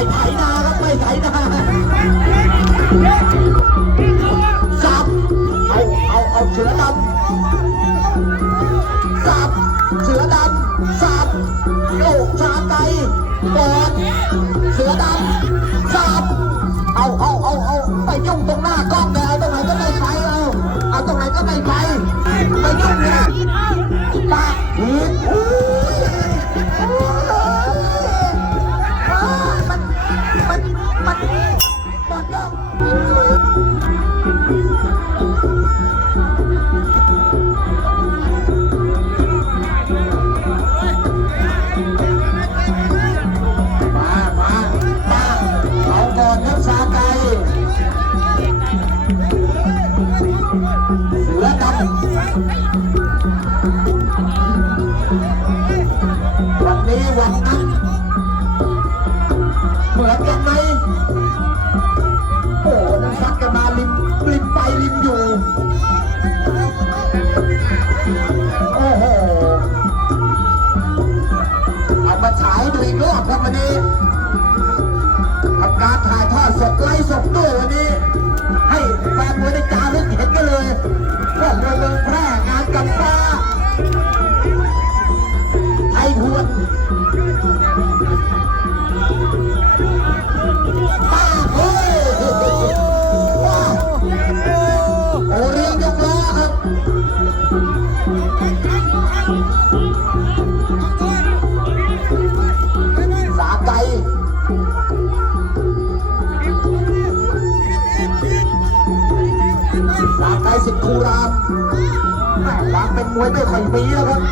ไม่ไถนาครับไม่ไถนาสับเอาเอาเอาเสือดำสับเสือดำสับโยกชาไกบอดเสือดำสับเอาเอาเอาเอาไปยุ่งตรงหน้ากล้องเลยเอาตรงไหนก็ไม่ไปเอาเอาตรงไหนก็ไม่ไปไปยุ่งเนี่ยันนั้นเหมือนกันไหมโอ้โหนั่นซัดกันมาริมริมไปริมอยู่ โอ้โห เอามาฉายดูอีกรอบครับวันนี้ทำการถ่ายทอดสดไลฟ์สดด้วยวันนี้ คูรามแม่ความเป็นมวยไม่ค่อยมีแล้วครับ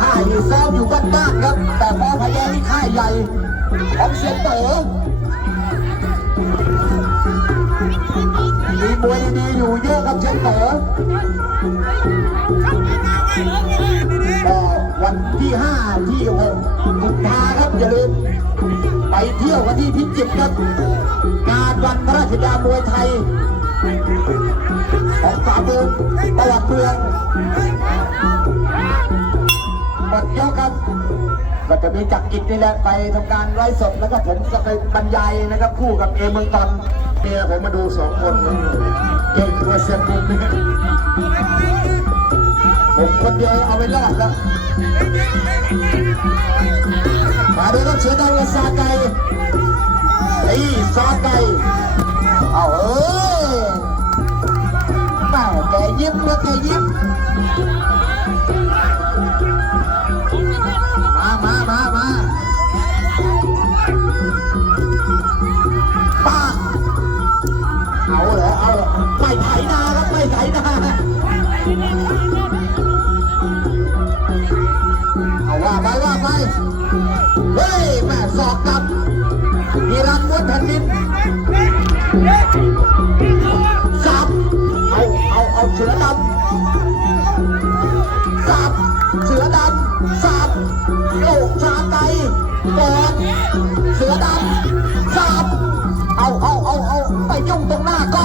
ค่ายซ้อมอยู่บ้านๆครับ แต่พอพะแยงนี่ค่ายใหญ่ของเสียเต๋อมีมวยดีอยู่เยอะครับเชียงเต๋อวันที่5ที่6กุมภาครับอย่าลืมไปเที่ยวกันที่พิจิตรครับงานวันพระราชดามวยไทย องหมดยกครับ ก็จะมีจักรกิจนี่แหละไปทำการไลฟ์สดแล้วก็ผมจะไปบรรยายนะครับคู่กับเอเมืองตอนเนี่ยผมมาดูสองคนเก่งกว่าเซียนบุญเนี่ยผมคนเดียวเอาไปรอดแล้วมาดูครับเสือดาวซาไก่ไอ้ซาไก่เอาเอ้ย เปล่าแกยิ้มแล้วแกยิ้ม เอาเสือดำสับเสือดำสับโยกชาไกบอดเสือดำสับเอาเอาเอาเอาไปยุ่งตรงหน้าก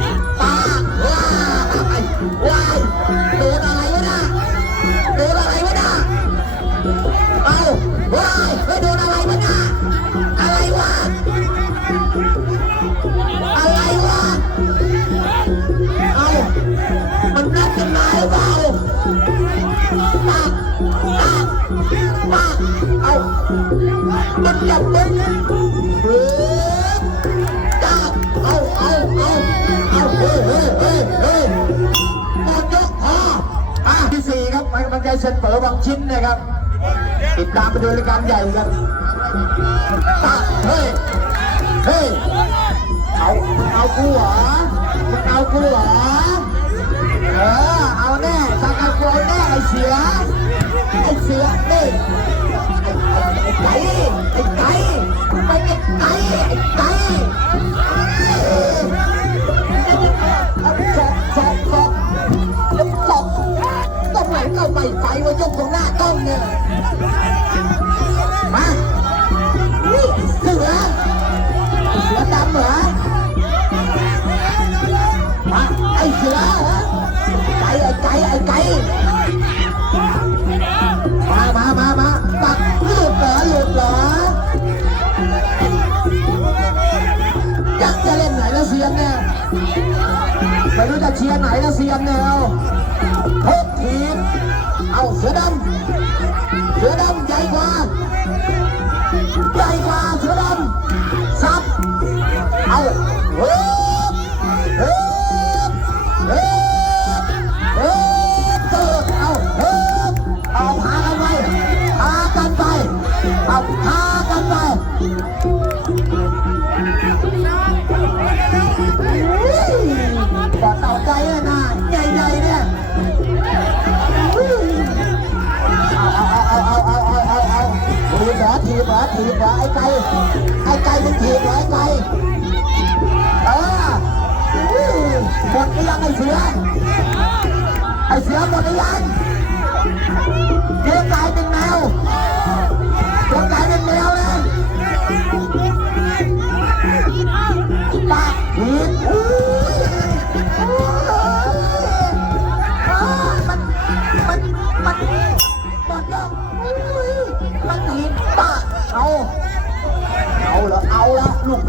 เอาปากว้ายว้ายโดนอะไรวะน่ะโดนอะไรวะน่ะเอาว้ายไปโดนอะไรวะน่ะอะไรวะอะไรวะเอามันนัดกันมาหรือเปล่าปากปากปากเอามันจับมึงเฮ้ เอาเอาเอาเอาเฮ้ยเฮ้ยเฮ้ยเฮ้ยหมดยกพออะที่สี่ครับไปกำลังใจเซนเปิดบางชิ้นนะครับ ติดตามไปดูรายการใหญ่ครับเฮ้ยเฮ้ยเอาเอากูเหรอเอากูเหรอเออเอาแน่สักเอากูเอาแน่ไอเสือไอเสือนี่ไอ้ไอ้ไก่ไอ้ไก่ไปไอ้ไก่ไอ้ไก่ ต้องไหนก็ไม่ไปว่ายกตรงหน้ากล้องเนี่ย ไม่รู้จะเชียร์ไหนนะเซียนแนวพกทีมเอาเสือดำเสือดำใหญ่กว่าใหญ่กว่าเสือดำซับเอาเฮ้ ไกลไอ้ไกลมันถีบรอไอ้ไกลเออหมดหรือยังไอ้เสือไอ้เสือหมดหรือยังเกมกลายเป็นแมวเกมกลาย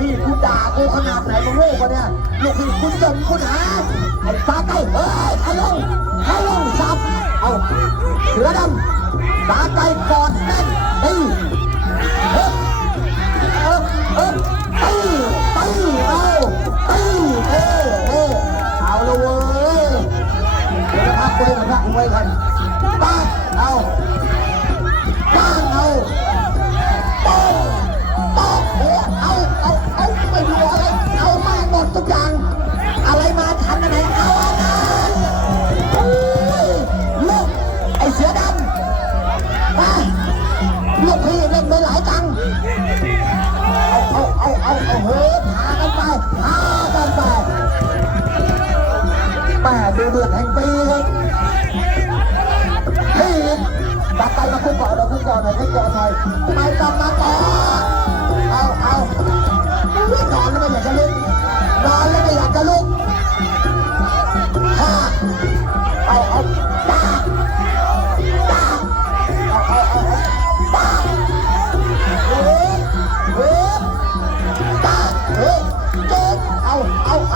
พี่คุณด่ากูขนาดไหนมึงรู้ปะเนี่ยลูกพี่คุณจมคุณหาไอ้ตาไก่เอ้ยเอาลงเอาลงสับเอาเสือดำตาไก่กอดแน่นตีเฮ้ยเอ้ยเอ้ยตีตีเอาตีเออเออเอาละเว้ยเดี๋ยวจะพักไว้ก่อนพักไว้ก่อนปาเอา พากันไปพากันไปแม่ดูเดือดแห่งปีครับพี่ตัดไปมาคุกก่อนเราคุกก่อนหน่อยคุกก่อนหน่อยไม่ต้องมาต่อเอาเอาอุ๊ยนอนแล้วไม่อยากจะลุกนอนแล้วไม่อยากจะลุก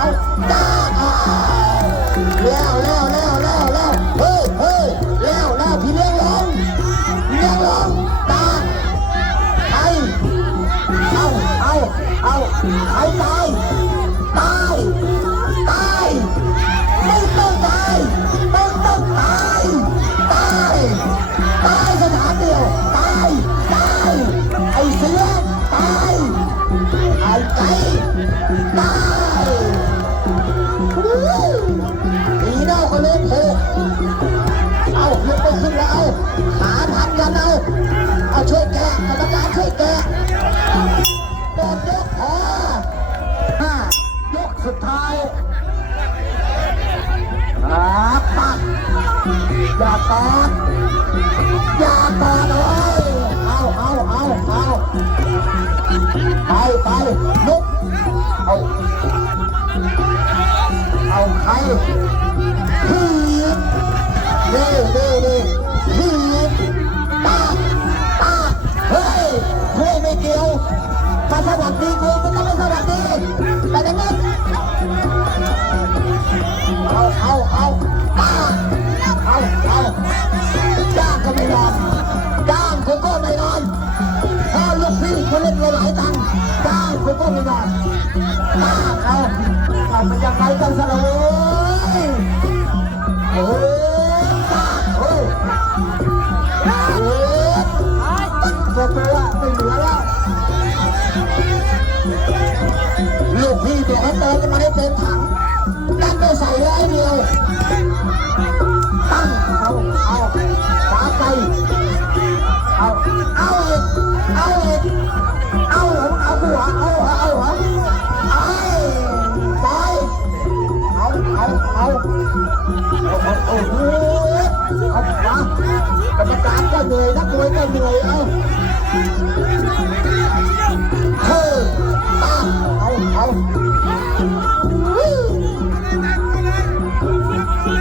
แล้วแล้วแล้วแล้วแล้วเฮ้ยเฮ้ยแล้วแล้วพี่เลี้ยงลงเลี้ยงลงตาไปเอาเอาเอาไอ้ตา ไอ้ไก่ตายฮู้ผีเน่าก็เลยโผล่เอายกไปขึ้นแล้วเอาขาทันกันเอาเอาช่วยแกะกรรมการช่วยแกะหมดยกพอห้ายกสุดท้ายครับปักอย่าตอดอย่าตอดเลย เอาเอาเอาไปไปลุกเอาเอาใครพีบนี่นี่นี่พีบปา จ้างกูก็ไม่นอนป้าเอาเอาเป็นยังไงกันสละเว้ยโอ้ยป้าโอ้ยโอ้ตัวตัวไม่เหลือแล้วลูกพี่บอกให้เติมมาให้เต็มถังตั้งไปใส่ร้เดียวตั้ง นื่อยนักมวยก็เหนื่อยเอาเฮ้ยป้าเอาเอา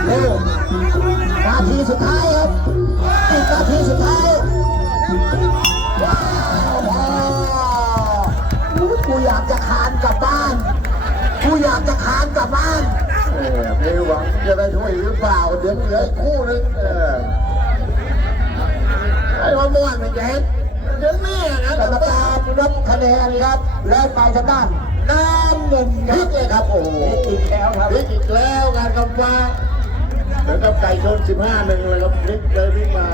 เร็วนาทีสุดท้ายครับอีกนาทีสุดท้ายว้าวว้าวกูอยากจะคานกลับบ้านกูอยากจะคานกลับบ้านเออจะได้ช่วยหรือเปล่าเดี๋ยวเหลือคู่นึงเออ ไอ้มะม่วงมันจะเห็นเดี๋ยวแม่นะกรรมการนับคะแนนครับ และไปทางด้านน้ำเงินพลิกเลยครับโอ้โหอีกแล้วครับพลิกอีกแล้วการคำว่าเหมือนกับไก่ชน15หนึ่งเลยครับพลิกเลยพลิกมา